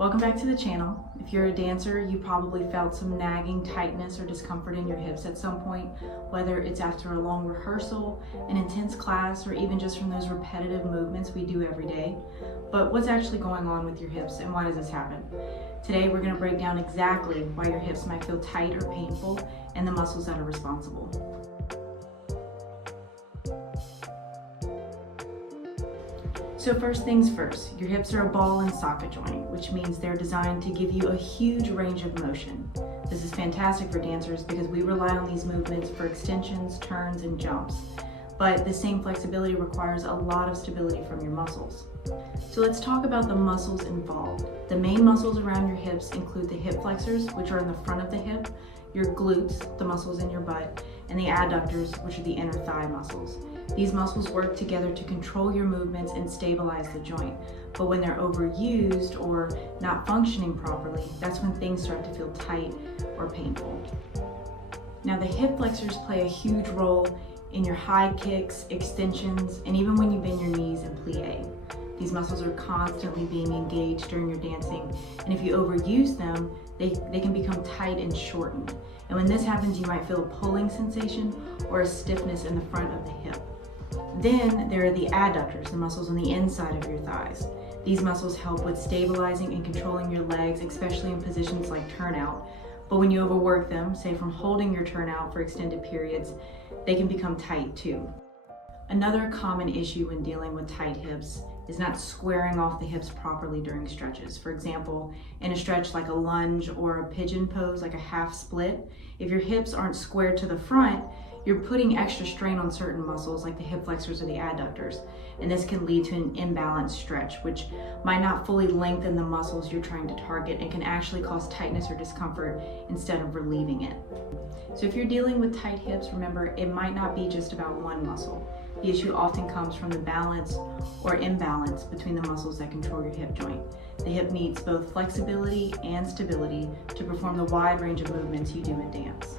Welcome back to the channel. If you're a dancer, you probably felt some nagging tightness or discomfort in your hips at some point, whether it's after a long rehearsal, an intense class, or even just from those repetitive movements we do every day. But what's actually going on with your hips and why does this happen? Today we're going to break down exactly why your hips might feel tight or painful and the muscles that are responsible. So first things first, your hips are a ball and socket joint, which means they're designed to give you a huge range of motion. This is fantastic for dancers because we rely on these movements for extensions, turns, and jumps. But the same flexibility requires a lot of stability from your muscles. So let's talk about the muscles involved. The main muscles around your hips include the hip flexors, which are in the front of the hip, your glutes, the muscles in your butt, and the adductors, which are the inner thigh muscles. These muscles work together to control your movements and stabilize the joint. But when they're overused or not functioning properly, that's when things start to feel tight or painful. Now the hip flexors play a huge role in your high kicks, extensions, and even when you bend your knees and plie. These muscles are constantly being engaged during your dancing, and if you overuse them, they can become tight and shortened. And when this happens, you might feel a pulling sensation or a stiffness in the front of the hip. Then there are the adductors, the muscles on the inside of your thighs. These muscles help with stabilizing and controlling your legs, especially in positions like turnout. But when you overwork them, say from holding your turnout for extended periods, they can become tight too. Another common issue when dealing with tight hips is not squaring off the hips properly during stretches. For example, in a stretch like a lunge or a pigeon pose, like a half split, if your hips aren't squared to the front, you're putting extra strain on certain muscles like the hip flexors or the adductors, and this can lead to an imbalanced stretch, which might not fully lengthen the muscles you're trying to target and can actually cause tightness or discomfort instead of relieving it. So if you're dealing with tight hips, remember, it might not be just about one muscle. The issue often comes from the balance or imbalance between the muscles that control your hip joint. The hip needs both flexibility and stability to perform the wide range of movements you do in dance.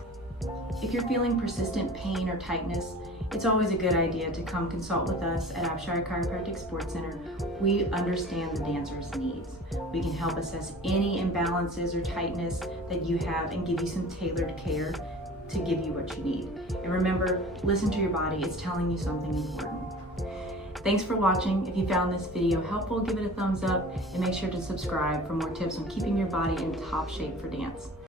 If you're feeling persistent pain or tightness, it's always a good idea to come consult with us at Abshire Chiropractic Sports Center. We understand the dancer's needs. We can help assess any imbalances or tightness that you have and give you some tailored care to give you what you need. And remember, listen to your body, it's telling you something important. Thanks for watching. If you found this video helpful, give it a thumbs up and make sure to subscribe for more tips on keeping your body in top shape for dance.